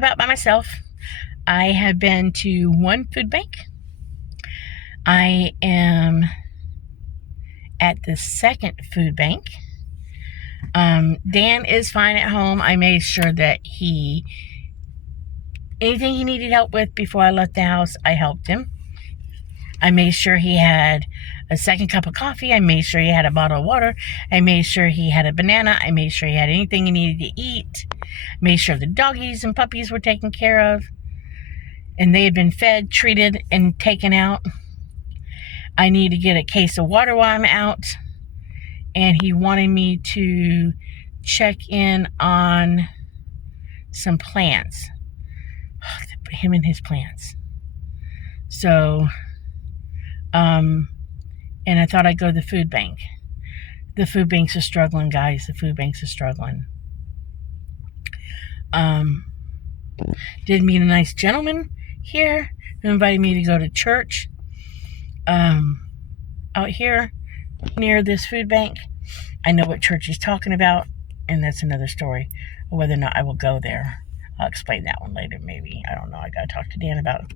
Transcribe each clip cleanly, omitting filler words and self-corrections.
about by myself. I have been to one food bank. I am at the second food bank. Dan is fine at home. I made sure that anything he needed help with before I left the house, I helped him. I made sure he had a second cup of coffee. I made sure he had a bottle of water. I made sure he had a banana. I made sure he had anything he needed to eat. Made sure the doggies and puppies were taken care of. And they had been fed, treated, and taken out. I need to get a case of water while I'm out. And he wanted me to check in on some plants. Him and his plants. So, and I thought I'd go to the food bank. The food banks are struggling, guys. The food banks are struggling. Did meet a nice gentleman here who invited me to go to church out here near this food bank. I know what church he's talking about, and that's another story. Whether or not I will go there, I'll explain that one later, maybe. I don't know. I gotta talk to Dan about it.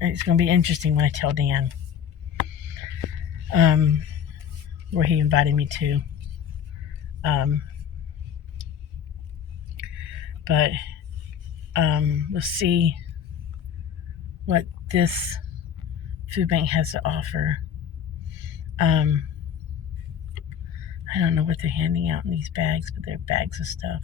It's gonna be interesting when I tell Dan where he invited me to. But let's see what this food bank has to offer. I don't know what they're handing out in these bags, but they're bags of stuff.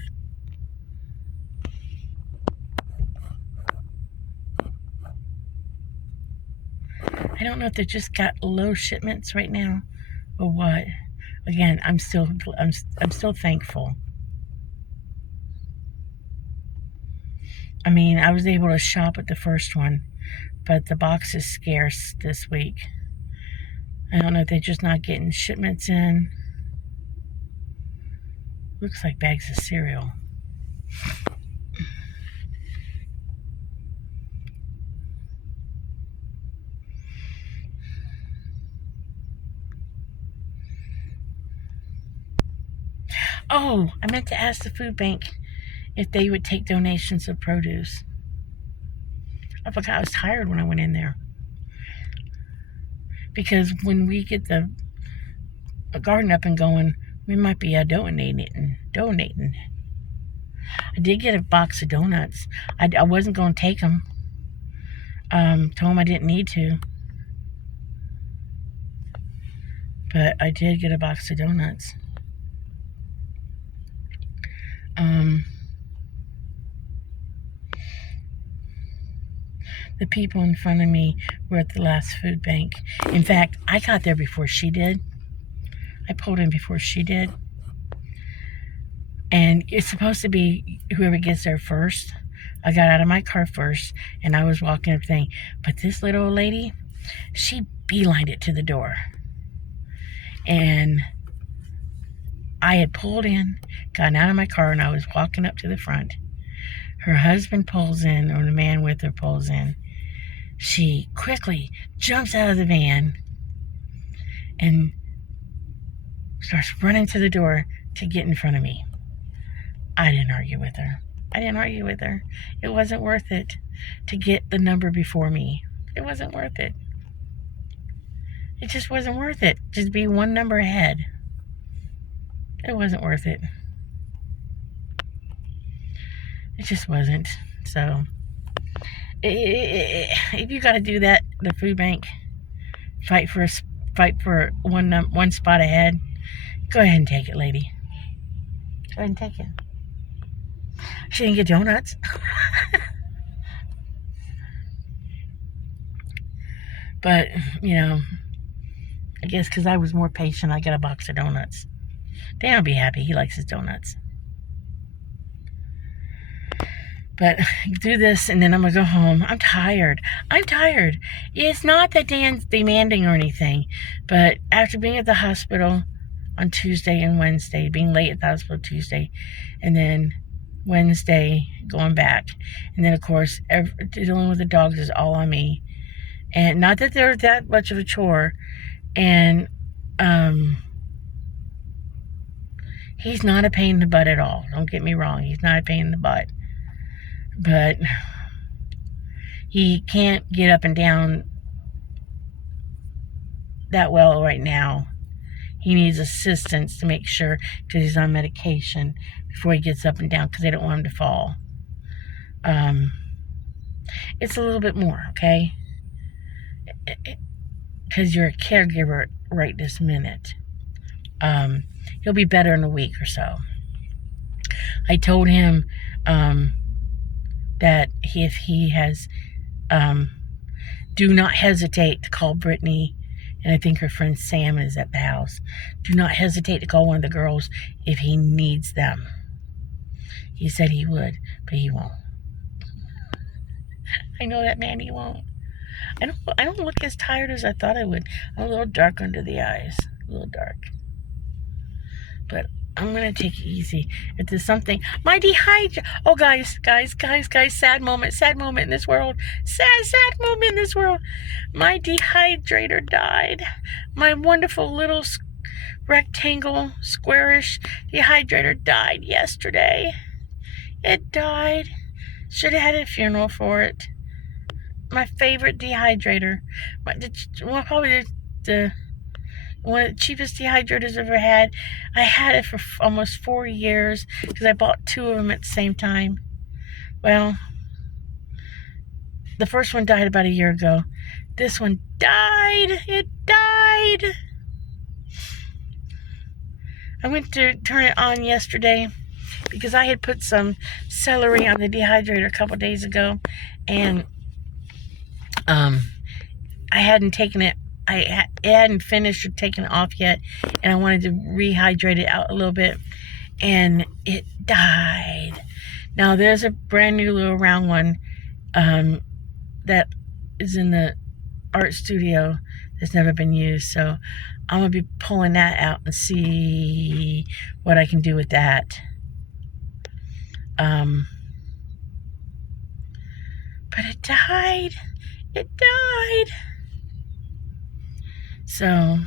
I don't know if they just got low shipments right now or what. Again, I'm still thankful. I mean, I was able to shop at the first one, but the box is scarce this week. I don't know if they're just not getting shipments in. Looks like bags of cereal. Oh, I meant to ask the food bank if they would take donations of produce. I forgot I was tired when I went in there. Because when we get the garden up and going, we might be donating. I did get a box of donuts. I wasn't going to take them. Told them I didn't need to. But I did get a box of donuts. The people in front of me were at the last food bank. In fact, I got there before she did. I pulled in before she did. And it's supposed to be whoever gets there first. I got out of my car first, and I was walking up thing. But this little old lady, she beelined it to the door. And I had pulled in, gotten out of my car, and I was walking up to the front. Her husband pulls in, or the man with her pulls in. She quickly jumps out of the van and starts running to the door to get in front of me. I didn't argue with her. It wasn't worth it to get the number before me. It wasn't worth it. It just wasn't worth it. Just be one number ahead. It wasn't worth it. It just wasn't. So, if you got to do that, the food bank, fight for one spot ahead. Go ahead and take it, lady. Go ahead and take it. She didn't get donuts. But, I guess because I was more patient, I got a box of donuts. Dan will be happy. He likes his donuts. But do this, and then I'm going to go home. I'm tired. It's not that Dan's demanding or anything. But after being at the hospital on Tuesday and Wednesday, being late at the hospital Tuesday, and then Wednesday going back. And then, of course, dealing with the dogs is all on me. And not that they're that much of a chore. And he's not a pain in the butt at all. Don't get me wrong. He's not a pain in the butt. But he can't get up and down that well right now. He needs assistance to make sure, because he's on medication, before he gets up and down, because they don't want him to fall. It's a little bit more, okay? Because you're a caregiver right this minute. He'll be better in a week or so. I told him that if he has, do not hesitate to call Brittany, and I think her friend Sam is at the house. Do not hesitate to call one of the girls if he needs them. He said he would, but he won't. I know that, man, he won't. I don't look as tired as I thought I would. I'm a little dark under the eyes. A little dark. But I'm going to take it easy. If there's something... My dehydrator... Oh, guys. Sad moment in this world. Sad moment in this world. My dehydrator died. My wonderful little rectangle, squarish dehydrator died yesterday. It died. Should have had a funeral for it. My favorite dehydrator. Probably the one of the cheapest dehydrators I've ever had. I had it for almost 4 years because I bought 2 of them at the same time. Well, the first one died about a year ago. This one died. It died. I went to turn it on yesterday because I had put some celery on the dehydrator a couple days ago, and I hadn't taken it. It hadn't finished or taken it off yet, and I wanted to rehydrate it out a little bit, and it died. Now there's a brand new little round one that is in the art studio that's never been used, so I'm gonna be pulling that out and see what I can do with that. But it died. It died. So,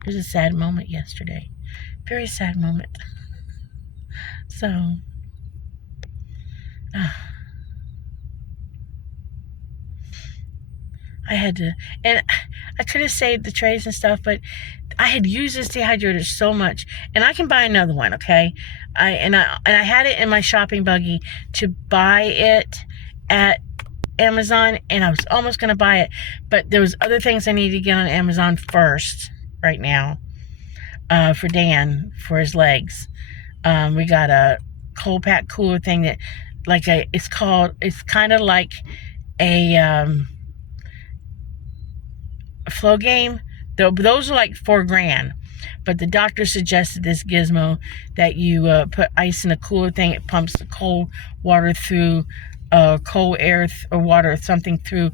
it was a sad moment yesterday. Very sad moment. So, I had to, and I could have saved the trays and stuff, but I had used this dehydrator so much, and I can buy another one, okay? I had it in my shopping buggy to buy it at Amazon, and I was almost going to buy it, but there was other things I needed to get on Amazon first right now for Dan, for his legs. We got a cold pack cooler thing that, it's kind of like a flow game. Those are like $4,000, but the doctor suggested this gizmo that you put ice in a cooler thing. It pumps the cold water through cold air or water or something through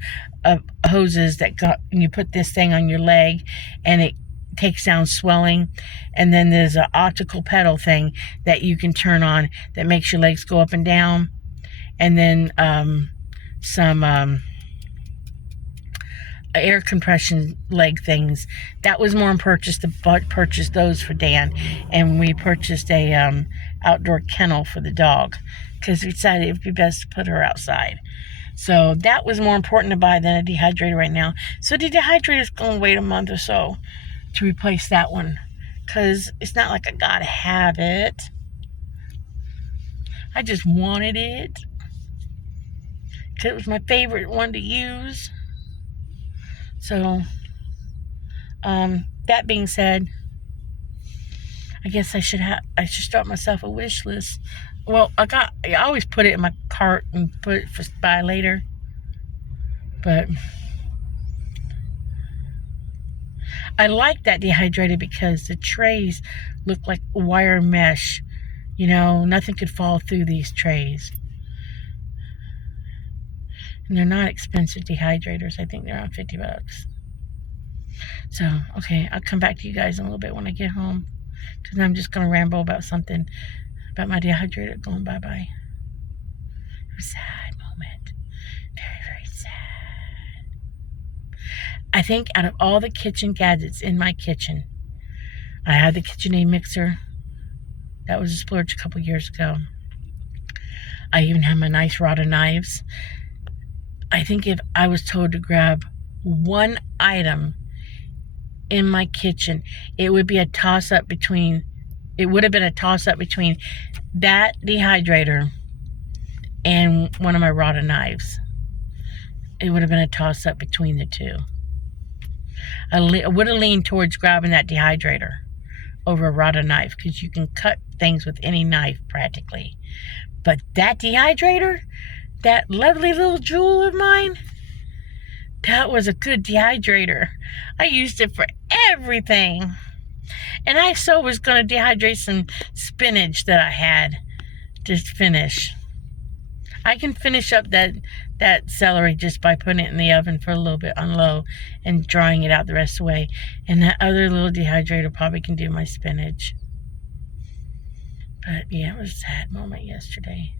hoses and you put this thing on your leg, and it takes down swelling. And then there's an optical pedal thing that you can turn on that makes your legs go up and down. And then some air compression leg things. That was more purchased those for Dan, and we purchased a outdoor kennel for the dog because we decided it would be best to put her outside. So that was more important to buy than a dehydrator right now. So the dehydrator is going to wait a month or so to replace that one, because it's not like I gotta have it. I just wanted it because it was my favorite one to use. So, that being said, I guess I should start myself a wish list. Well, I always put it in my cart and put it for buy later. But I like that dehydrator because the trays look like wire mesh. You know, nothing could fall through these trays. And they're not expensive dehydrators. I think they're around $50. So, okay, I'll come back to you guys in a little bit when I get home, because I'm just going to ramble about something, about my dehydrator going bye-bye. It was a sad moment. Very, very sad. I think out of all the kitchen gadgets in my kitchen, I had the KitchenAid mixer. That was a splurge a couple years ago. I even have my nice rod of knives. I think if I was told to grab one item in my kitchen, it would be a toss-up between, it would have been a toss-up between that dehydrator and one of my rod of knives. It would have been a toss-up between the two. I would have leaned towards grabbing that dehydrator over a rod of knife, because you can cut things with any knife practically. But that dehydrator, that lovely little jewel of mine, that was a good dehydrator. I used it for everything. And I so was going to dehydrate some spinach that I had to finish. I can finish up that celery just by putting it in the oven for a little bit on low and drying it out the rest of the way. And that other little dehydrator probably can do my spinach. But yeah, it was a sad moment yesterday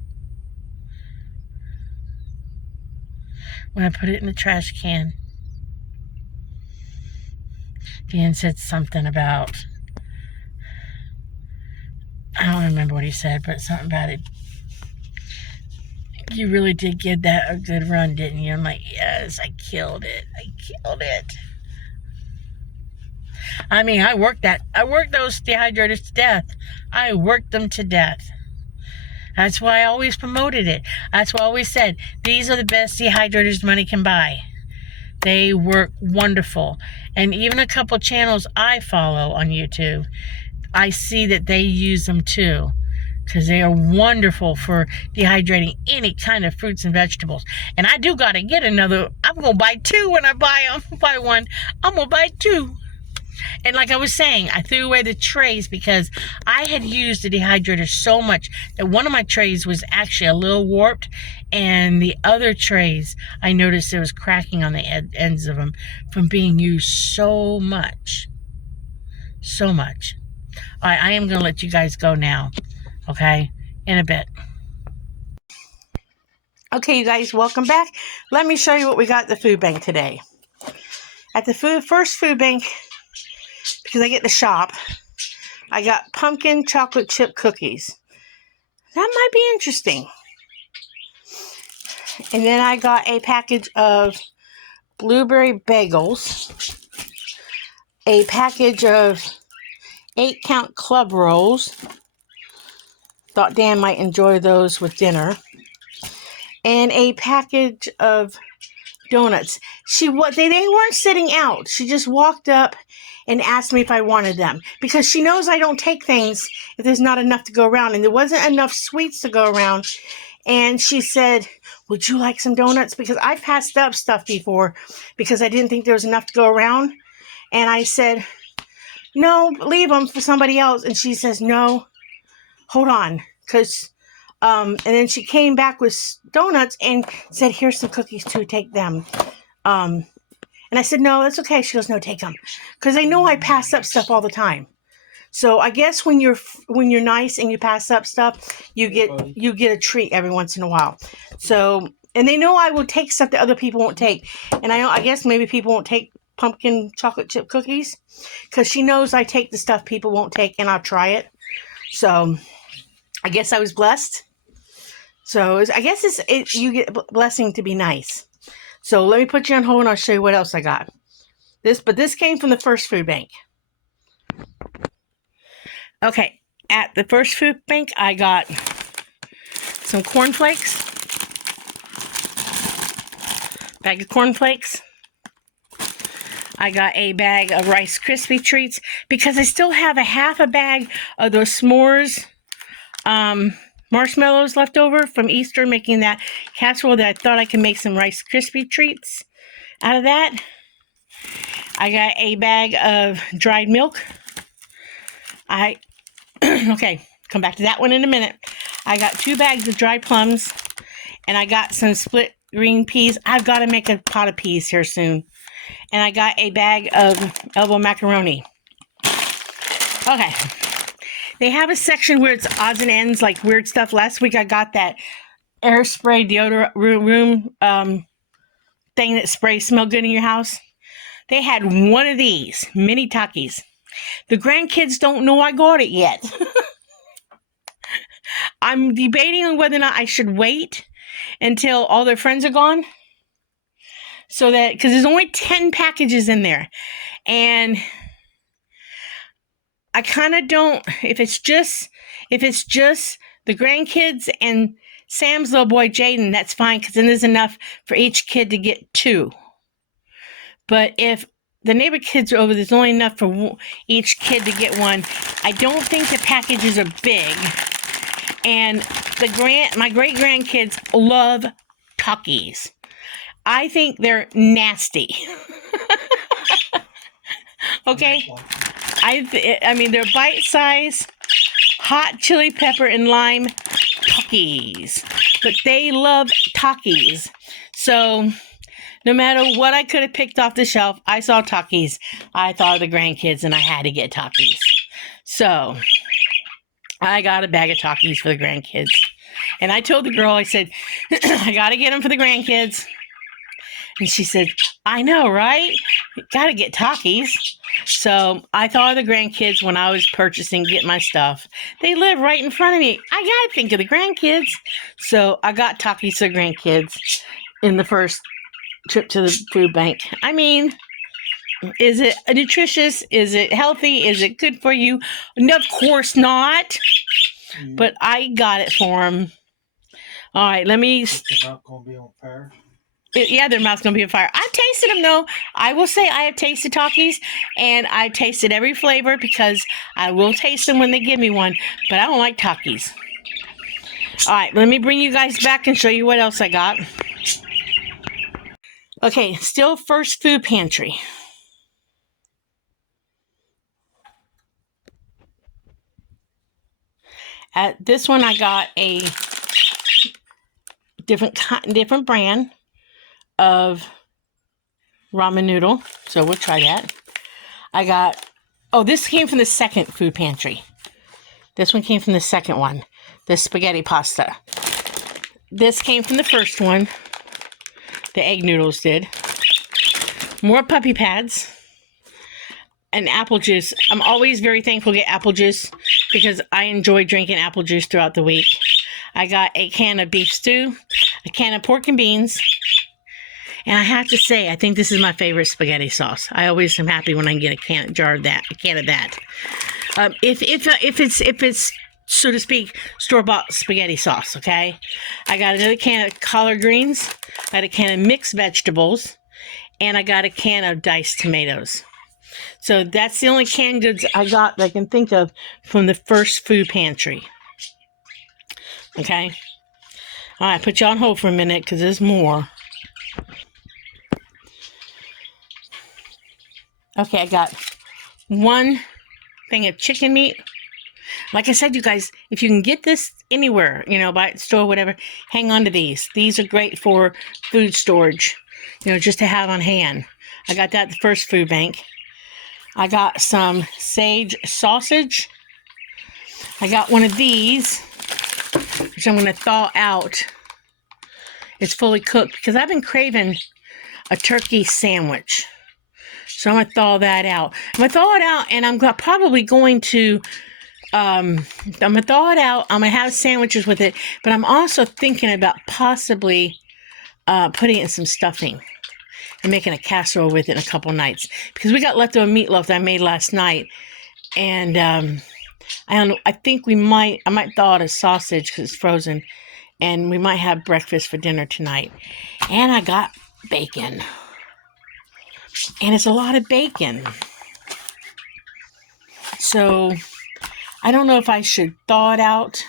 when I put it in the trash can. Dan said something about, I don't remember what he said, but something about it. You really did give that a good run, didn't you? I'm like, yes, I killed it. I killed it. I mean, I worked those dehydrators to death. I worked them to death. That's why I always promoted it. That's why I always said, these are the best dehydrators money can buy. They work wonderful. And even a couple channels I follow on YouTube, I see that they use them too, because they are wonderful for dehydrating any kind of fruits and vegetables. And I do got to get another. I'm going to buy two when I buy one. I'm going to buy two. And like I was saying, I threw away the trays because I had used the dehydrator so much that one of my trays was actually a little warped, and the other trays, I noticed there was cracking on the ends of them from being used so much. So much. All right, I am going to let you guys go now. Okay, in a bit. Okay, you guys, welcome back. Let me show you what we got at the food bank today. At the first food bank, because I get to shop, I got pumpkin chocolate chip cookies. That might be interesting. And then I got a package of blueberry bagels, a package of 8-count club rolls. Thought Dan might enjoy those with dinner. And a package of donuts. They weren't sitting out. She just walked up and asked me if I wanted them, because she knows I don't take things if there's not enough to go around. And there wasn't enough sweets to go around. And she said, would you like some donuts? Because I passed up stuff before because I didn't think there was enough to go around. And I said, no, leave them for somebody else. And she says, no, hold on. And then she came back with donuts and said, here's some cookies too, take them. And I said, no, that's okay. She goes, no, take them. Because I know I pass up stuff all the time. So I guess when you're nice and you pass up stuff, you get a treat every once in a while. So, and they know I will take stuff that other people won't take. And I guess maybe people won't take pumpkin chocolate chip cookies, because she knows I take the stuff people won't take, and I'll try it. So I guess I was blessed. So I guess you get a blessing to be nice. So let me put you on hold and I'll show you what else I got. But this came from the first food bank. Okay, at the first food bank, I got some cornflakes. Bag of cornflakes. I got a bag of Rice Krispie treats because I still have half a bag of those s'mores marshmallows left over from Easter, making that casserole that I thought I could make some Rice Krispie treats out of that. I got a bag of dried milk. Okay, come back to that one in a minute. I got 2 bags of dried plums, and I got some split green peas. I've got to make a pot of peas here soon. And I got a bag of elbow macaroni. Okay. They have a section where it's odds and ends, like weird stuff. Last week I got that air spray deodorant room thing that sprays smell good in your house. They had one of these mini Takis. The grandkids don't know I got it yet. I'm debating on whether or not I should wait until all their friends are gone. So that, because there's only 10 packages in there. And I kind of don't, if it's just the grandkids and Sam's little boy Jaden, that's fine, because then there's enough for each kid to get 2. But if the neighbor kids are over, there's only enough for each kid to get 1. I don't think the packages are big. And my great grandkids love Takis. I think they're nasty. Okay? I mean, they're bite-sized, hot chili pepper and lime Takis. But they love Takis. So, no matter what I could have picked off the shelf, I saw Takis. I thought of the grandkids, and I had to get Takis. So, I got a bag of Takis for the grandkids. And I told the girl, I said, I got to get them for the grandkids. And she said, I know, right? Got to get Takis. So I thought of the grandkids when I was getting my stuff. They live right in front of me. I got to think of the grandkids. So I got Takis for the grandkids in the first trip to the food bank. I mean, is it nutritious? Is it healthy? Is it good for you? No, of course not. But I got it for them. All right, let me... Is the mouth going to be on fire? Yeah, their mouth's going to be on fire. I've tasted them, though. I will say I have tasted Takis, and I've tasted every flavor because I will taste them when they give me one, but I don't like Takis. All right, let me bring you guys back and show you what else I got. Okay, still first food pantry. At this one, I got a different brand of ramen noodle, so we'll try that. I got, this came from the second food pantry. This one came from the second one, the spaghetti pasta. This came from the first one. The egg noodles did. More puppy pads. And apple juice. I'm always very thankful to get apple juice because I enjoy drinking apple juice throughout the week. I got a can of beef stew, a can of pork and beans, and I have to say, I think this is my favorite spaghetti sauce. I always am happy when I can get a can of that. If it's so to speak, store-bought spaghetti sauce, okay? I got another can of collard greens, I got a can of mixed vegetables, and I got a can of diced tomatoes. So that's the only canned goods I got that I can think of from the first food pantry. Okay? All right, put you on hold for a minute because there's more. Okay, I got one thing of chicken meat. Like I said, you guys, if you can get this anywhere, buy it at the store, whatever, hang on to these. These are great for food storage, just to have on hand. I got that at the first food bank. I got some sage sausage. I got one of these, which I'm going to thaw out. It's fully cooked because I've been craving a turkey sandwich. So I'm going to thaw that out. I'm going to thaw it out, and I'm probably going to... I'm going to thaw it out. I'm going to have sandwiches with it. But I'm also thinking about possibly putting in some stuffing and making a casserole with it in a couple nights. Because we got leftover meatloaf that I made last night. And I don't know. I think I might thaw out a sausage because it's frozen. And we might have breakfast for dinner tonight. And I got bacon. And it's a lot of bacon. So... I don't know if I should thaw it out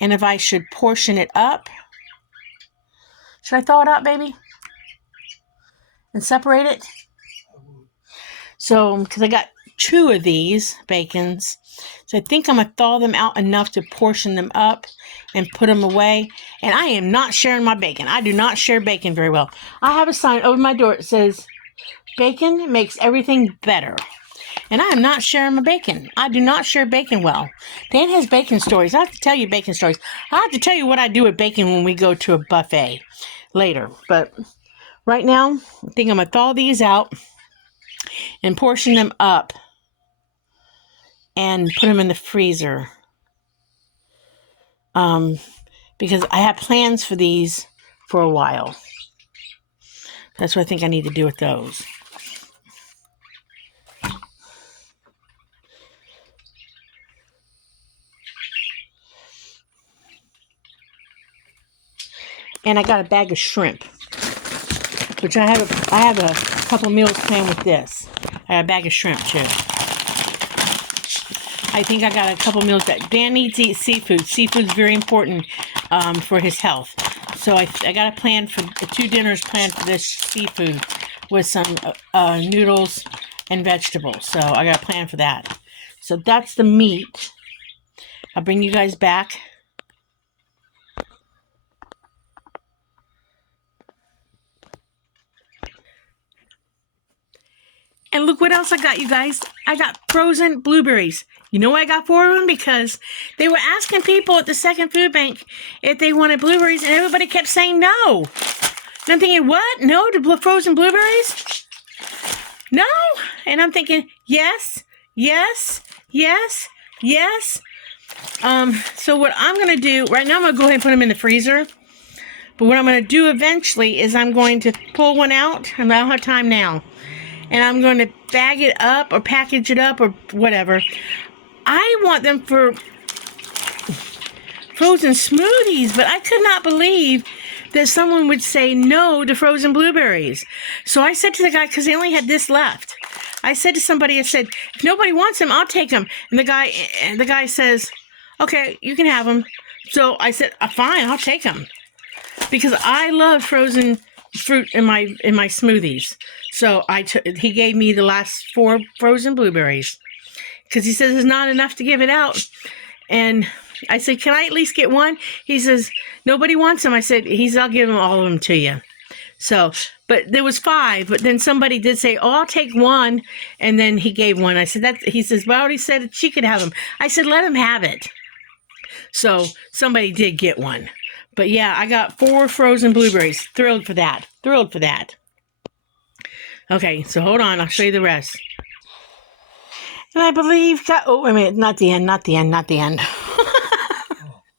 and if I should portion it up. Should I thaw it out, baby? And separate it? So, because I got 2 of these bacons. So I think I'm going to thaw them out enough to portion them up and put them away. And I am not sharing my bacon. I do not share bacon very well. I have a sign over my door that says, bacon makes everything better. And I am not sharing my bacon. I do not share bacon well. Dan has bacon stories. I have to tell you bacon stories. I have to tell you what I do with bacon when we go to a buffet later. But right now, I think I'm going to thaw these out and portion them up and put them in the freezer. because I have plans for these for a while. That's what I think I need to do with those. And I got a bag of shrimp, which I have a couple meals planned with this. I got a bag of shrimp too. I think I got a couple meals that Dan needs to eat seafood. Seafood's very important for his health. So I got a plan for 2 dinners planned for this seafood with some noodles and vegetables. So I got a plan for that. So that's the meat. I'll bring you guys back. And look what else I got, you guys. I got frozen blueberries. You know why I got 4 of them? Because they were asking people at the second food bank if they wanted blueberries, and everybody kept saying no. And I'm thinking, what? No to frozen blueberries? No. And I'm thinking, yes, yes, yes, yes. So what I'm going to do, right now I'm going to go ahead and put them in the freezer. But what I'm going to do eventually is I'm going to pull one out, and I don't have time now. And I'm going to bag it up or package it up or whatever. I want them for frozen smoothies, but I could not believe that someone would say no to frozen blueberries. So I said to the guy, because they only had this left, I said to somebody, I said, if nobody wants them, I'll take them. And the guy says, okay, you can have them. So I said, fine, I'll take them. Because I love frozen fruit in my smoothies. So he gave me the last 4 frozen blueberries because he says there's not enough to give it out. And I said, can I at least get one? He says, nobody wants them. I said, I'll give them all of them to you. So, but there was 5, but then somebody did say, oh, I'll take one. And then he gave one. I said, he says, well, I already said she could have them. I said, let him have it. So somebody did get one. But yeah, I got 4 frozen blueberries. Thrilled for that. Thrilled for that. Okay, so hold on. I'll show you the rest. And I believe wait a minute. Not the end.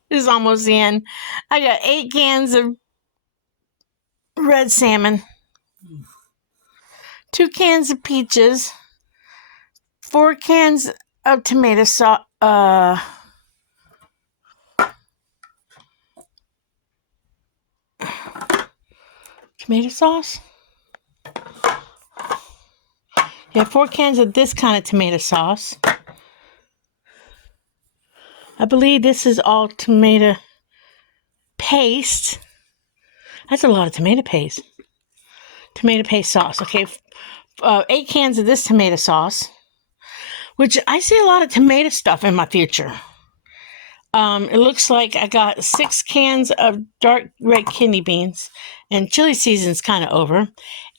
This is almost the end. I got 8 cans of red salmon. 2 cans of peaches. 4 cans of tomato sauce. Tomato sauce? Yeah, 4 cans of this kind of tomato sauce. I believe this is all tomato paste. That's a lot of tomato paste. Tomato paste sauce. Okay, 8 cans of this tomato sauce, which I see a lot of tomato stuff in my future. It looks like I got 6 cans of dark red kidney beans, and chili season's kind of over,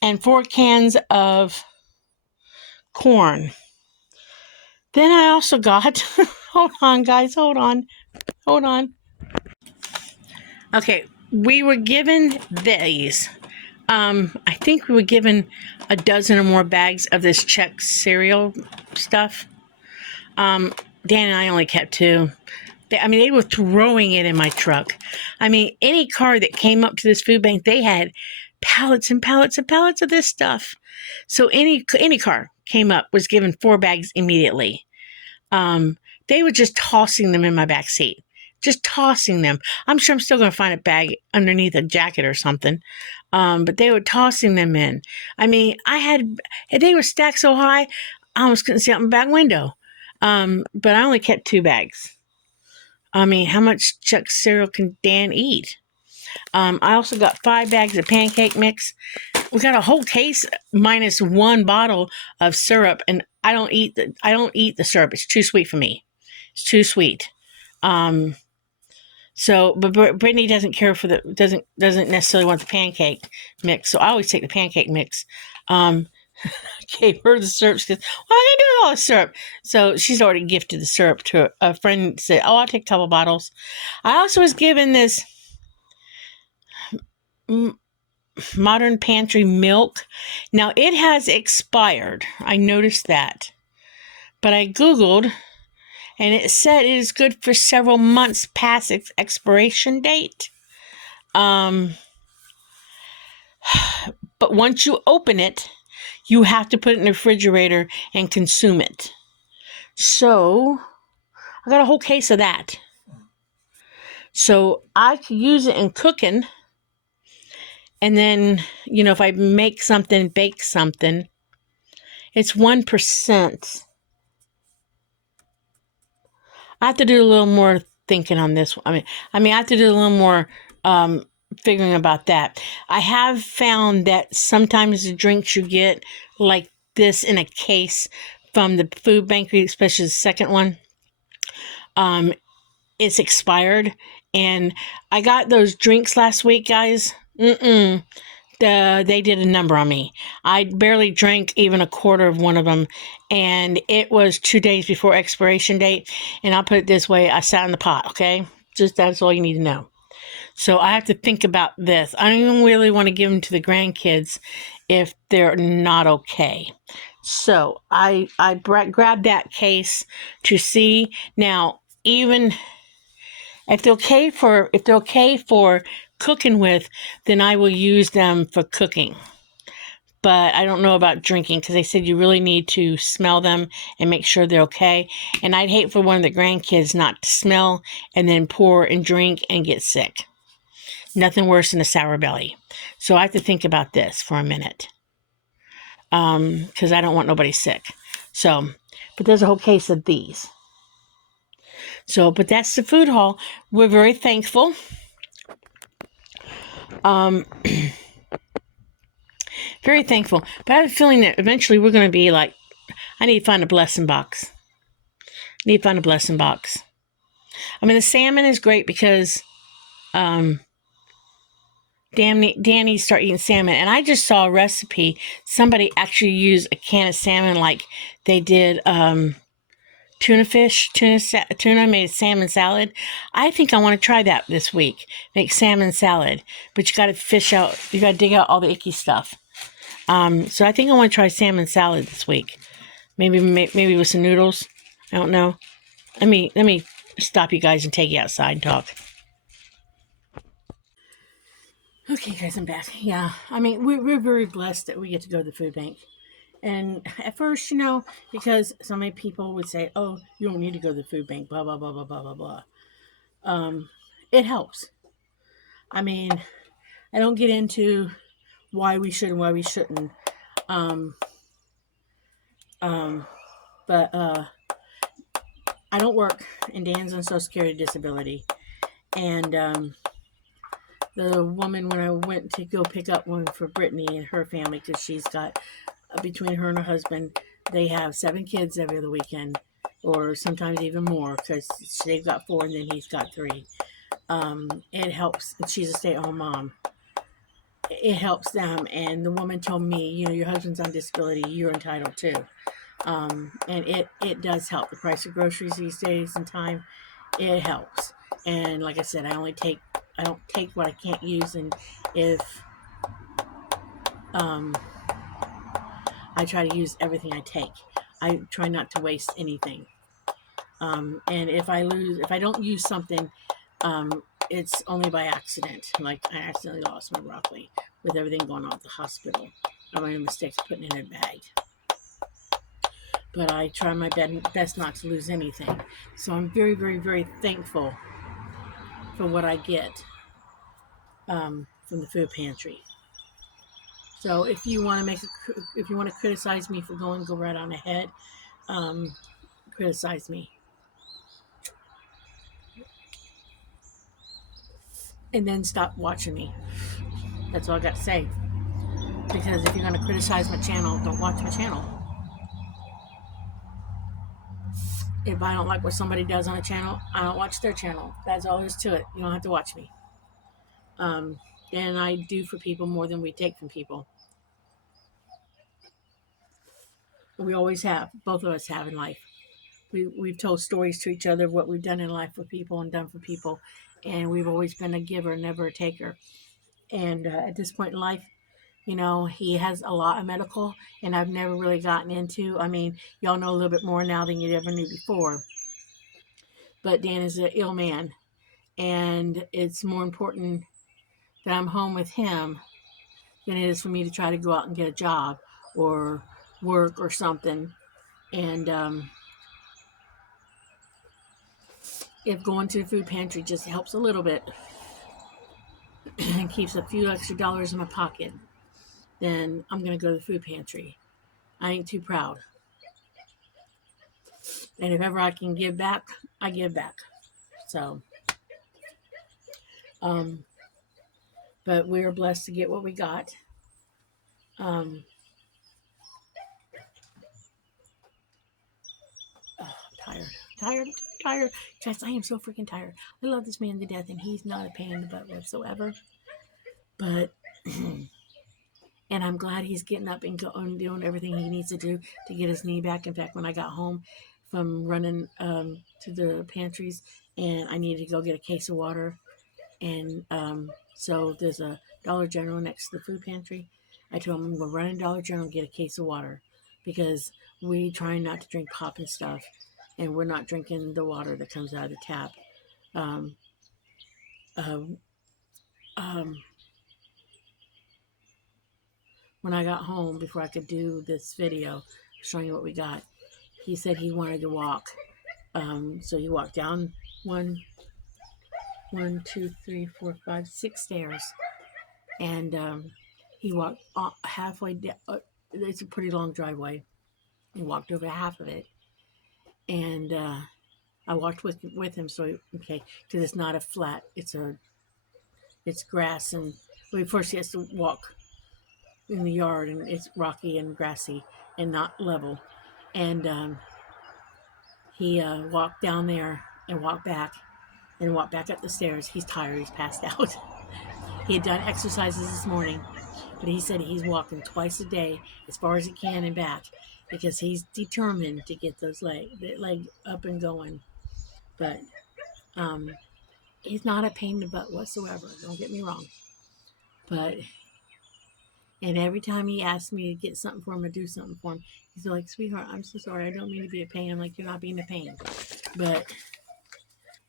and 4 cans of corn. Then I also got, hold on guys, hold on. Okay, we were given these. I think we were given a dozen or more bags of this Czech cereal stuff. Dan and I only kept 2. They were throwing it in my truck. Any car that came up to this food bank, they had pallets and pallets and pallets of this stuff. So any car came up was given 4 bags immediately. They were just tossing them in my back seat. Just tossing them. I'm sure I'm still going to find a bag underneath a jacket or something. But they were tossing them in. They were stacked so high, I almost couldn't see out my back window. But I only kept 2 bags. How much Czech cereal can Dan eat? I also got 5 bags of pancake mix. We got a whole case minus 1 bottle of syrup, and I don't eat the syrup. It's too sweet for me. It's too sweet. But Brittany doesn't care for doesn't necessarily want the pancake mix, so I always take the pancake mix. Gave her the syrup. She goes, what am I going to do with all the syrup? So she's already gifted the syrup to a friend. Said, oh, I'll take a couple bottles. I also was given this Modern Pantry milk. Now, it has expired. I noticed that. But I Googled, and it said it is good for several months past its expiration date. But once you open it, you have to put it in the refrigerator and consume it. So I got a whole case of that. So I could use it in cooking. And then, if I make something, bake something, it's 1%. I have to do a little more thinking on this. I mean, I have to do a little more figuring about that. I have found that sometimes the drinks you get like this in a case from the food bank, especially the second one, it's expired. And I got those drinks last week, guys. They did a number on me. I barely drank even a quarter of one of them, and it was 2 days before expiration date. And I'll put it this way: I sat in the pot. Okay, just that's all you need to know. So I have to think about this. I don't even really want to give them to the grandkids if they're not okay. So I grabbed that case to see now. Even if they're okay for cooking with, then I will use them for cooking. But I don't know about drinking because they said you really need to smell them and make sure they're okay. And I'd hate for one of the grandkids not to smell and then pour and drink and get sick. Nothing worse than a sour belly. So I have to think about this for a minute because I don't want nobody sick. So, but there's a whole case of these. So, but that's the food haul. We're very thankful. Very thankful. But I have a feeling that eventually we're going to be like, I need to find a blessing box. I mean, the salmon is great because Danny start eating salmon. And I just saw a recipe. Somebody actually used a can of salmon like they did tuna, made a salmon salad. I think I want to try that this week. Make salmon salad. But you got to dig out all the icky stuff. So I think I want to try salmon salad this week. Maybe with some noodles. I don't know. Let me stop you guys and take you outside and talk. Okay, guys, I'm back. Yeah, I mean, we're very blessed that we get to go to the food bank. And at first, because so many people would say, "Oh, you don't need to go to the food bank," blah blah blah blah blah blah blah. It helps. I mean, I don't get into why we should and why we shouldn't. But I don't work, and Dan's on Social Security disability. And the woman, when I went to go pick up one for Brittany and her family, because she's got, between her and her husband, they have 7 kids every other weekend, or sometimes even more, because they've got 4 and then he's got 3. It helps. She's a stay-at-home mom. It helps them. And the woman told me, your husband's on disability, you're entitled too. And it does help. The price of groceries these days and time, it helps. And like I said, I don't take what I can't use, and if I try to use everything I take. I try not to waste anything. And if I don't use something, it's only by accident. Like I accidentally lost my broccoli with everything going on at the hospital. I made a mistake putting it in a bag. But I try my best not to lose anything. So I'm very, very, very thankful for what I get from the food pantry. So if you want to criticize me for go right on ahead. Criticize me. And then stop watching me. That's all I got to say. Because if you're going to criticize my channel, don't watch my channel. If I don't like what somebody does on a channel, I don't watch their channel. That's all there is to it. You don't have to watch me. And I do for people more than we take from people. We always have. Both of us have in life. We've told stories to each other of what we've done in life for people and done for people. And we've always been a giver, never a taker. And at this point in life, he has a lot of medical, and I've never really gotten into. I mean, y'all know a little bit more now than you ever knew before. But Dan is an ill man, and it's more important that I'm home with him than it is for me to try to go out and get a job or work or something. And if going to the food pantry just helps a little bit and keeps a few extra dollars in my pocket, then I'm going to go to the food pantry. I ain't too proud. And if ever I can give back, I give back. So, um, but we are blessed to get what we got. Um, oh, I'm tired. Guys, I am so freaking tired. I love this man to death, and he's not a pain in the butt whatsoever. But, and I'm glad he's getting up and doing everything he needs to do to get his knee back. In fact, when I got home from running to the pantries, and I needed to go get a case of water, and so there's a Dollar General next to the food pantry. I told him I'm going to run in Dollar General and get a case of water because we try not to drink pop and stuff, and we're not drinking the water that comes out of the tap. Um, um, um, when I got home, before I could do this video showing you what we got, he said he wanted to walk. So he walked down one, two, three, four, five, 6 stairs, and he walked halfway down. It's a pretty long driveway. He walked over half of it, and I walked with him. So okay, because it's not a flat; it's grass, and well, first he has to walk in the yard, and it's rocky and grassy and not level. And he walked down there and walked back and walked back up the stairs. He's tired. He's passed out. He had done exercises this morning, but he said he's walking twice a day as far as he can and back because he's determined to get those leg up and going. But he's not a pain in the butt whatsoever. Don't get me wrong. But and every time he asks me to get something for him or do something for him, he's like, "Sweetheart, I'm so sorry. I don't mean to be a pain." I'm like, "You're not being a pain." But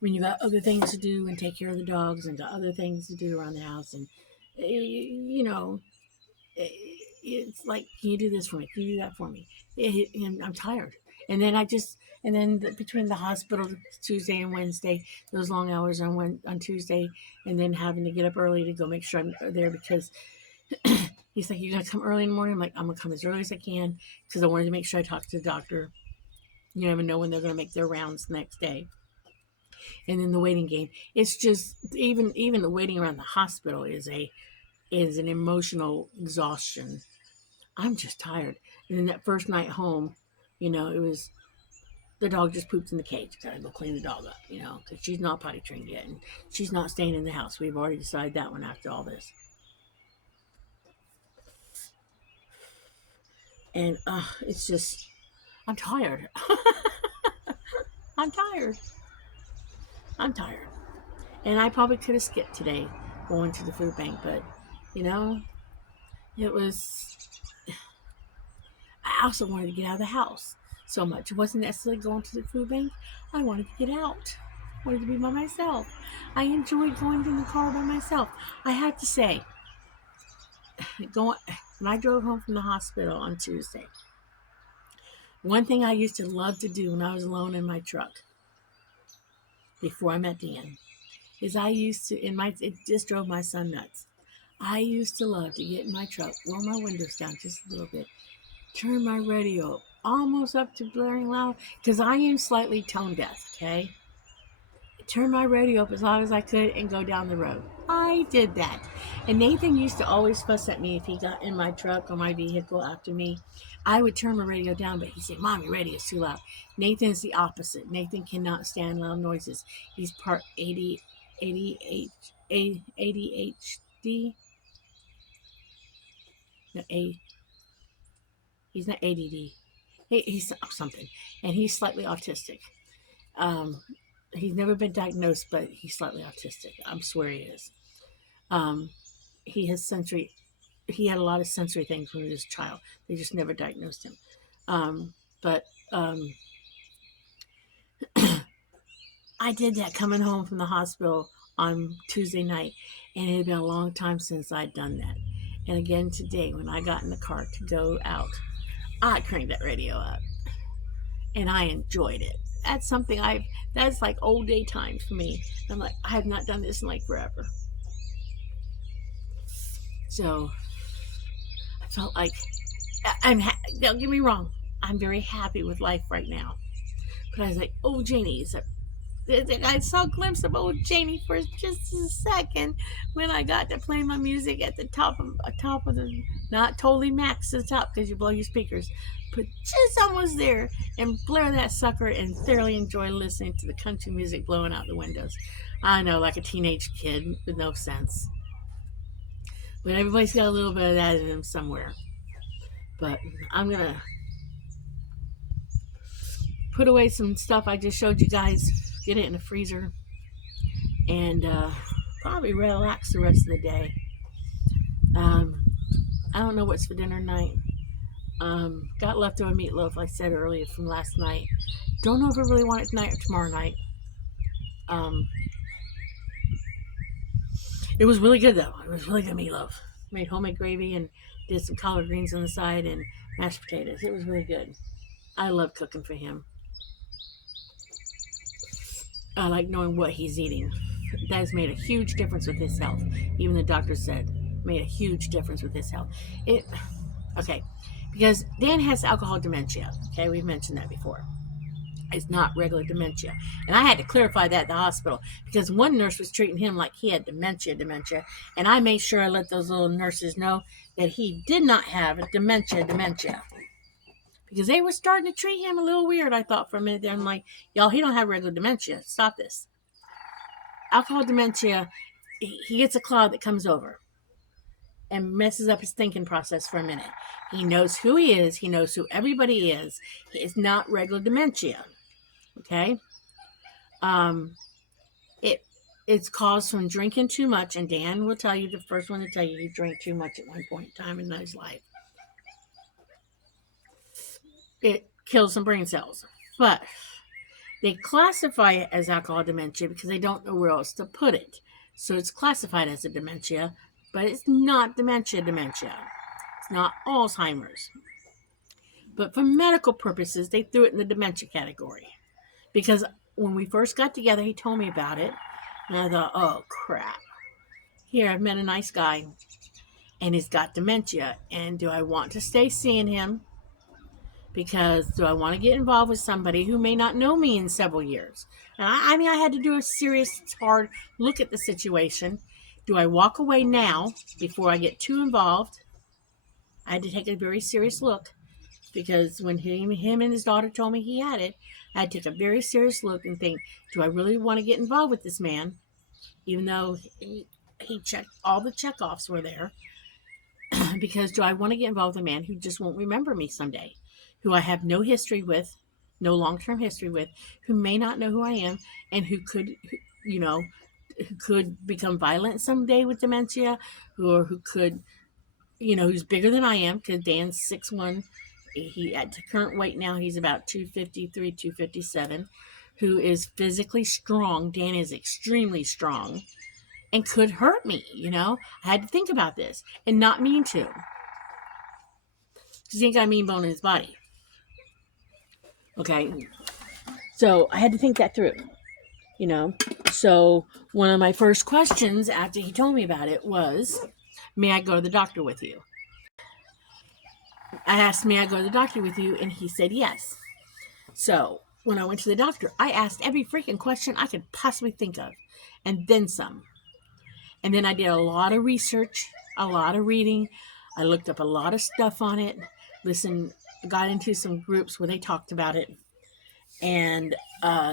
when you got other things to do and take care of the dogs and got other things to do around the house, and you know, it's like, can you do this for me? Can you do that for me? And I'm tired. And then between the hospital Tuesday and Wednesday, those long hours on Tuesday, and then having to get up early to go make sure I'm there because he's like, "You gotta come early in the morning." I'm like, "I'm gonna come as early as I can because I wanted to make sure I talk to the doctor. You never know when they're gonna make their rounds the next day." And then the waiting game. It's just even the waiting around the hospital is an emotional exhaustion. I'm just tired. And then that first night home, it was the dog just pooped in the cage. Gotta go clean the dog up, because she's not potty trained yet, and she's not staying in the house. We've already decided that one after all this. And it's just, I'm tired. I'm tired. I'm tired. And I probably could have skipped today going to the food bank, but you know, it was. I also wanted to get out of the house so much. It wasn't necessarily going to the food bank. I wanted to get out. I wanted to be by myself. I enjoyed going in the car by myself. I have to say, going when I drove home from the hospital on Tuesday, one thing I used to love to do when I was alone in my truck before I met Dan is it just drove my son nuts. I used to love to get in my truck, roll my windows down just a little bit, turn my radio up, almost up to blaring loud, because I am slightly tone deaf, okay? Turn my radio up as loud as I could and go down the road. I did that. And Nathan used to always fuss at me if he got in my truck or my vehicle after me. I would turn my radio down, but he'd say, "Mom, your radio is too loud." Nathan's the opposite. Nathan cannot stand loud noises. He's part ADHD. No, he's not ADD. He's something. And he's slightly autistic. Um, he's never been diagnosed, but he's slightly autistic. I swear he is. Um, he has sensory. He had a lot of sensory things when he was a child. They just never diagnosed him. But I did that coming home from the hospital on Tuesday night, and it had been a long time since I'd done that. And again today, when I got in the car to go out, I cranked that radio up, and I enjoyed it. That's something that's like old day times for me. I'm like, I have not done this in like forever. So I felt like don't get me wrong, I'm very happy with life right now. But I was like, oh, Janie, I saw a glimpse of old Janie for just a second when I got to play my music at the top of the, not totally max to the top because you blow your speakers, but just almost there, and blare that sucker and thoroughly enjoy listening to the country music blowing out the windows. I know, like a teenage kid with no sense, but everybody's got a little bit of that in them somewhere. But I'm gonna put away some stuff I just showed you guys, get it in the freezer, and probably relax the rest of the day. Um, I don't know what's for dinner tonight. Got leftover meatloaf, like I said earlier, from last night. Don't know if I really want it tonight or tomorrow night. Um, it was really good, though. It was really good meatloaf. Made homemade gravy and did some collard greens on the side and mashed potatoes. It was really good. I love cooking for him. I like knowing what he's eating. That has made a huge difference with his health. Even the doctor said made a huge difference with his health. Okay, because Dan has alcohol dementia. Okay, we've mentioned that before. It's not regular dementia, and I had to clarify that at the hospital because one nurse was treating him like he had dementia, and I made sure I let those little nurses know that he did not have dementia. Because they were starting to treat him a little weird, I thought for a minute there. I'm like, y'all, he don't have regular dementia. Stop this. Alcohol dementia, he gets a cloud that comes over and messes up his thinking process for a minute. He knows who he is. He knows who everybody is. It's not regular dementia. Okay? It's caused from drinking too much, and Dan will tell you, the first one to tell you, he drank too much at one point in time in his life. It kills some brain cells. But they classify it as alcohol dementia because they don't know where else to put it. So it's classified as a dementia, but it's not dementia. It's not Alzheimer's. But for medical purposes, they threw it in the dementia category. Because when we first got together, he told me about it. And I thought, oh, crap. Here, I've met a nice guy, and he's got dementia. And do I want to stay seeing him? Because do I want to get involved with somebody who may not know me in several years? And I had to do a serious, hard look at the situation. Do I walk away now before I get too involved? I had to take a very serious look because when him and his daughter told me he had it, I had to take a very serious look and think, do I really want to get involved with this man? Even though he checked, all the checkoffs were there. Because do I want to get involved with a man who just won't remember me someday? Who I have no history with, no long-term history with, who may not know who I am, and who could become violent someday with dementia, or who could, who's bigger than I am, because Dan's 6'1". He, at the current weight now, he's about 253, 257, who is physically strong. Dan is extremely strong and could hurt me, I had to think about this and not mean to. Because he ain't got a mean bone in his body. Okay, so I had to think that through, So one of my first questions after he told me about it was, may I go to the doctor with you? I asked, may I go to the doctor with you? And he said yes. So when I went to the doctor, I asked every freaking question I could possibly think of, and then some. And then I did a lot of research, a lot of reading. I looked up a lot of stuff on it, got into some groups where they talked about it, and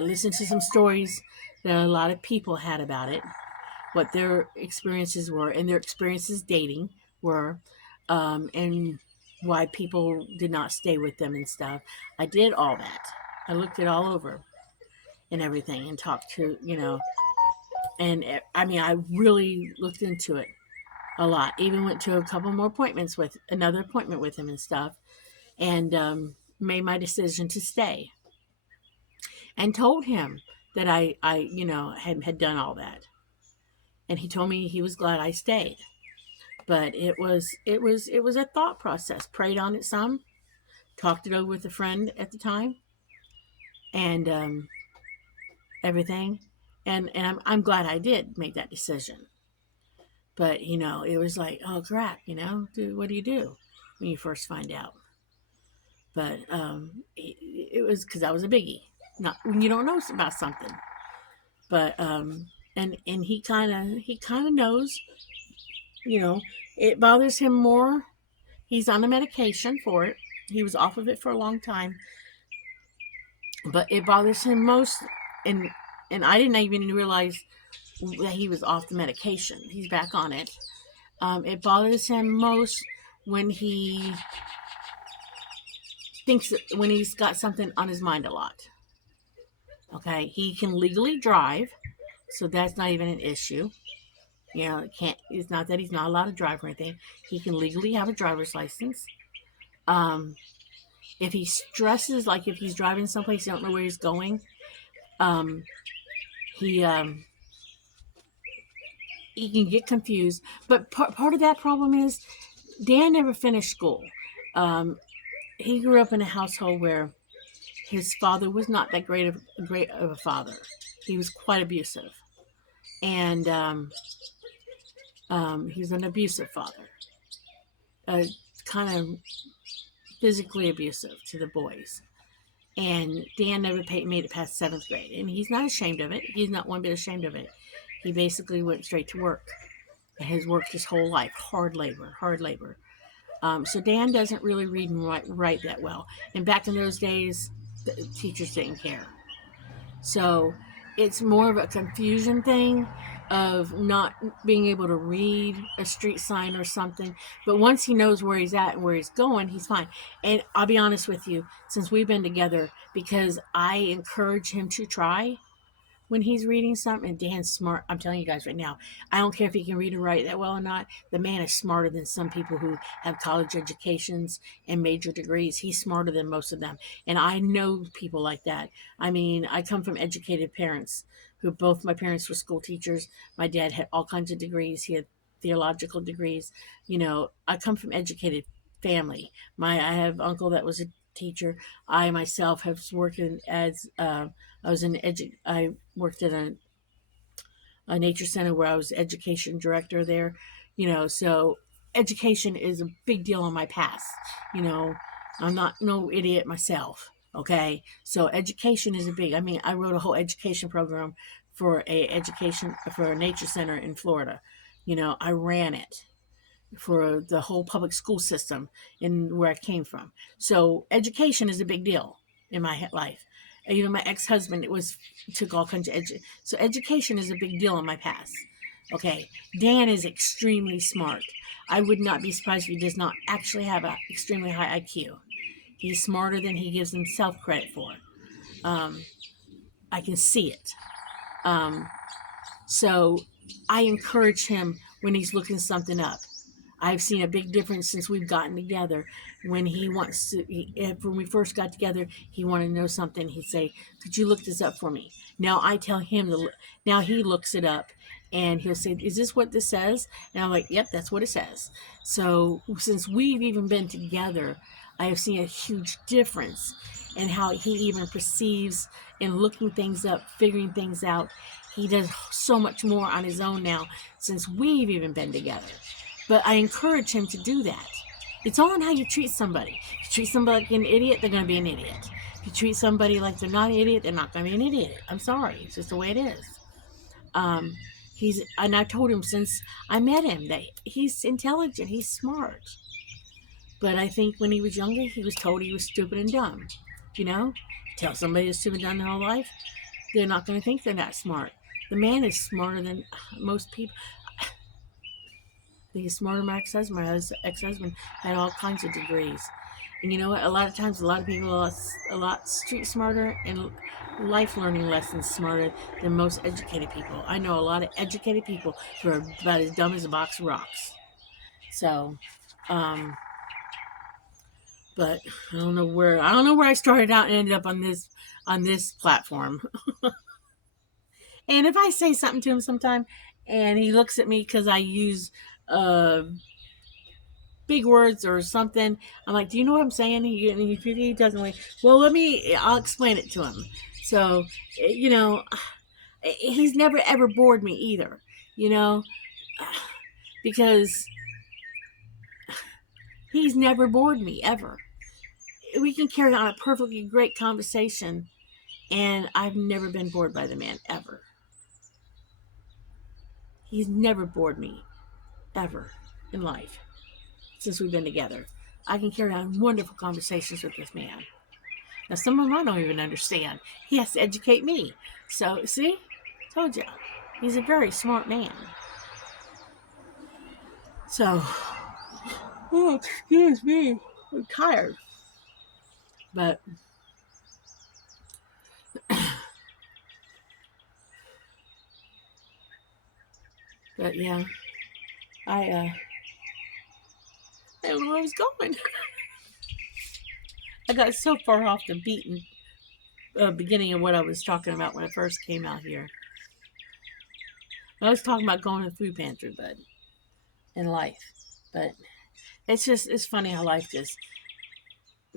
listened to some stories that a lot of people had about it, what their experiences were, and their experiences dating were, and why people did not stay with them and stuff. I did all that. I looked it all over and everything, and talked to, and I really looked into it a lot. Even went to a couple more appointments with another appointment with him and stuff, and made my decision to stay. And told him that I had done all that. And he told me he was glad I stayed. But it was a thought process. Prayed on it some, talked it over with a friend at the time, and everything. And I'm glad I did make that decision. But it was like, oh crap, dude, what do you do when you first find out? But it was because I was a biggie. Not when you don't know about something, but and he kind of knows. You know, it bothers him more. He's on a medication for it. He was off of it for a long time, but it bothers him most. And I didn't even realize that he was off the medication. He's back on it. It bothers him most when he thinks when he's got something on his mind a lot. Okay, he can legally drive, so that's not even an issue. It can't. It's not that he's not allowed to drive or anything. He can legally have a driver's license. Um, if he stresses, like if he's driving someplace, he don't know where he's going. Um, he he can get confused. But part of that problem is Dan never finished school. Um, he grew up in a household where his father was not that great of a father. He was quite abusive, and he's an abusive father, kind of physically abusive to the boys. And Dan never made it past 7th grade, and he's not ashamed of it. He's not one bit ashamed of it. He basically went straight to work, and has worked his whole life, hard labor, hard labor. So Dan doesn't really read and write that well. And back in those days, the teachers didn't care. So it's more of a confusion thing of not being able to read a street sign or something. But once he knows where he's at and where he's going, he's fine. And I'll be honest with you, since we've been together, because I encourage him to try, when he's reading something. And Dan's smart. I'm telling you guys right now, I don't care if he can read and write that well or not. The man is smarter than some people who have college educations and major degrees. He's smarter than most of them. And I know people like that. I mean, I come from educated parents who both my parents were school teachers. My dad had all kinds of degrees. He had theological degrees. I come from educated family. I have an uncle that was a teacher. I myself have worked as I worked at a nature center where I was education director there. So education is a big deal in my past. You know, I'm not no idiot myself. Okay, so education is a big. I mean, I wrote a whole education program for a nature center in Florida. I ran it for the whole public school system in where I came from. So education is a big deal in my life. Even my ex-husband, took all kinds of so education is a big deal in my past. Okay, Dan is extremely smart. I would not be surprised if he does not actually have an extremely high IQ. He's smarter than he gives himself credit for. I can see it. So I encourage him when he's looking something up. I've seen a big difference since we've gotten together. When when we first got together, he wanted to know something. He'd say, "Could you look this up for me?" Now I tell him now he looks it up, and he'll say, "Is this what this says?" And I'm like, "Yep, that's what it says." So since we've even been together, I have seen a huge difference in how he even perceives in looking things up, figuring things out. He does so much more on his own now since we've even been together. But I encourage him to do that. It's all in how you treat somebody. If you treat somebody like an idiot, they're going to be an idiot. If you treat somebody like they're not an idiot, they're not going to be an idiot. I'm sorry. It's just the way it is. And I've told him since I met him that he's intelligent. He's smart. But I think when he was younger, he was told he was stupid and dumb. Tell somebody they're stupid and dumb their whole life, they're not going to think they're that smart. The man is smarter than most people. He's smarter than my ex-husband. My ex-husband had all kinds of degrees. And you know what? A lot of times, a lot of people are a lot street smarter and life learning lessons smarter than most educated people. I know a lot of educated people who are about as dumb as a box of rocks. So, but I don't know where I started out and ended up on this platform. And if I say something to him sometime and he looks at me because I use uh, big words or something, I'm like, do you know what I'm saying? He doesn't like, well, I'll explain it to him. So, you know, he's never ever bored me either, you know, because he's never bored me ever. We can carry on a perfectly great conversation, and I've never been bored by the man ever. He's never bored me ever in life since we've been together. I can carry on wonderful conversations with this man. Now, some of them I don't even understand. He has to educate me. So, see? Told you. He's a very smart man. So, oh, excuse me. I'm tired. But, yeah, I don't know where I was going. I got so far off the beaten beginning of what I was talking about when I first came out here. I was talking about going to the food pantry, but in life. But it's funny how life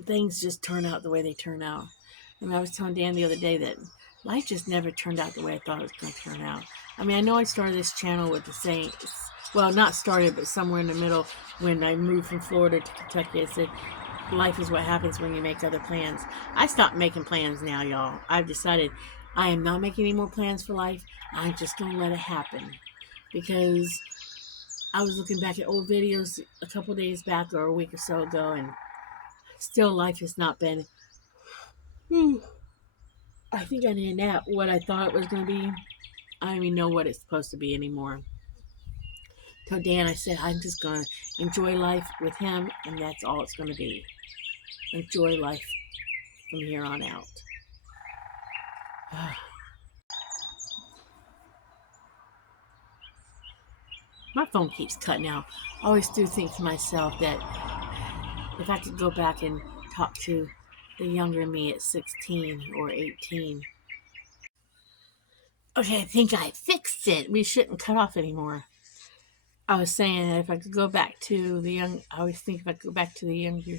things just turn out the way they turn out. I mean, I was telling Dan the other day that life just never turned out the way I thought it was going to turn out. I mean, I know I started this channel with the saying, well, not started, but somewhere in the middle when I moved from Florida to Kentucky, I said, life is what happens when you make other plans. I stopped making plans now, y'all. I've decided I am not making any more plans for life. I'm just going to let it happen. Because I was looking back at old videos a couple days back or a week or so ago, and still life has not been, I think I need a nap, what I thought it was going to be. I don't even know what it's supposed to be anymore. So Dan, I said, I'm just going to enjoy life with him, and that's all it's going to be. Enjoy life from here on out. My phone keeps cutting out. I always do think to myself that if I could go back and talk to the younger me at 16 or 18. Okay, I think I fixed it. We shouldn't cut off anymore. I was saying that if I could go back to I always think if I could go back to the younger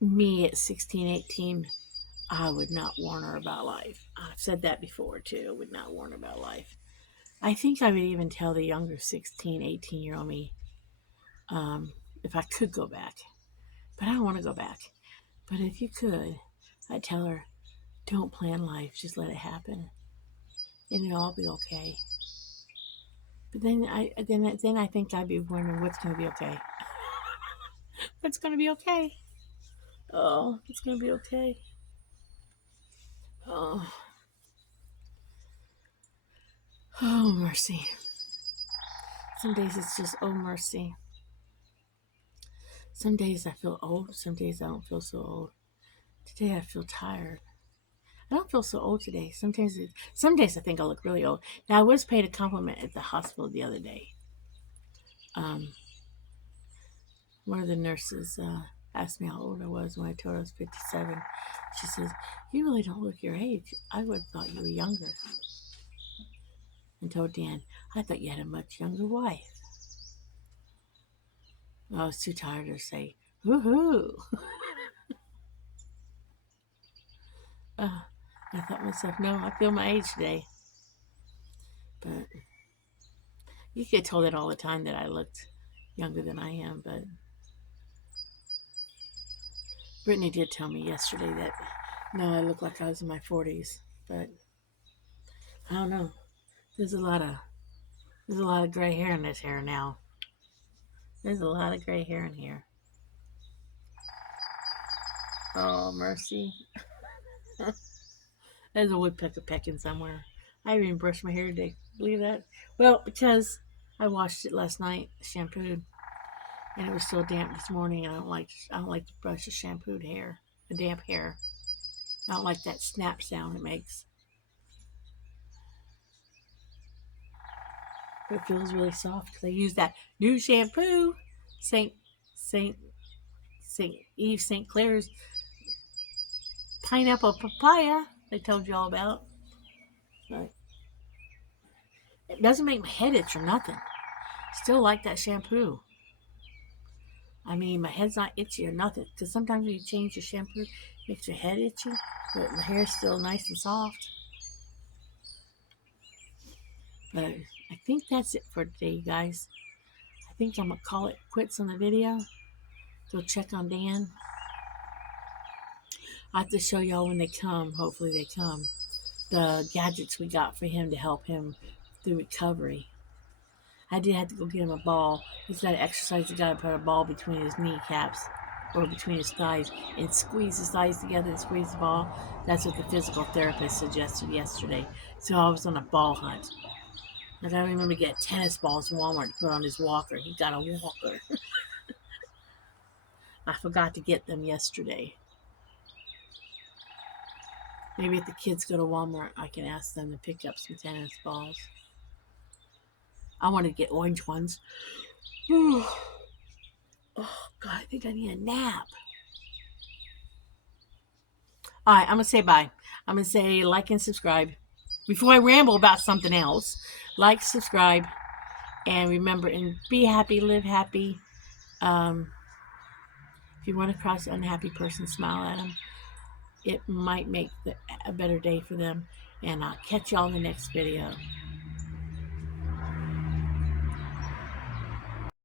me at 16, 18, I would not warn her about life. I've said that before too. I would not warn her about life. I think I would even tell the younger 16, 18-year-old me if I could go back. But I don't want to go back. But if you could, I'd tell her, don't plan life, just let it happen, and it'll all be okay. But then I think I'd be wondering what's going to be okay. What's going to be okay? Oh, it's going to be okay. Oh, oh mercy. Some days it's just oh mercy. Some days I feel old. Some days I don't feel so old. Today I feel tired. I don't feel so old today. Some days I think I look really old. Now I was paid a compliment at the hospital the other day. One of the nurses asked me how old I was when I told her I was 57. She says, "You really don't look your age. I would have thought you were younger." And told Dan, "I thought you had a much younger wife." I was too tired to say, "Woohoo!" I thought to myself, no, I feel my age today. But you get told that all the time that I looked younger than I am. But Brittany did tell me yesterday that no, I look like I was in my 40s. But I don't know. There's a lot of gray hair in this hair now. There's a lot of gray hair in here. Oh mercy. There's a woodpecker pecking somewhere. I haven't even brushed my hair today. Believe that? Well, because I washed it last night, shampooed, and it was still damp this morning. And I don't like to brush the shampooed hair, the damp hair. I don't like that snap sound it makes. But it feels really soft because I use that new shampoo, Saint Saint Saint Eve St. Clair's pineapple papaya. They told you all about. Right. It doesn't make my head itch or nothing. Still like that shampoo. I mean, my head's not itchy or nothing. Because sometimes when you change your shampoo, it makes your head itchy. But my hair's still nice and soft. But I think that's it for today, you guys. I think I'm going to call it quits on the video. Go check on Dan. I'll have to show y'all when they come. Hopefully they come. The gadgets we got for him to help him through recovery. I did have to go get him a ball. He's got to exercise. He's got to put a ball between his kneecaps or between his thighs and squeeze his thighs together and squeeze the ball. That's what the physical therapist suggested yesterday. So I was on a ball hunt. Like, I remember to get tennis balls from Walmart to put on his walker. He got a walker. I forgot to get them yesterday. Maybe if the kids go to Walmart, I can ask them to pick up some tennis balls. I want to get orange ones. Oh, God, I think I need a nap. All right, I'm going to say bye. I'm going to say like and subscribe. Before I ramble about something else, like, subscribe, and remember, and be happy, live happy. If you run across an unhappy person, smile at them. It might make a better day for them. And I'll catch y'all in the next video.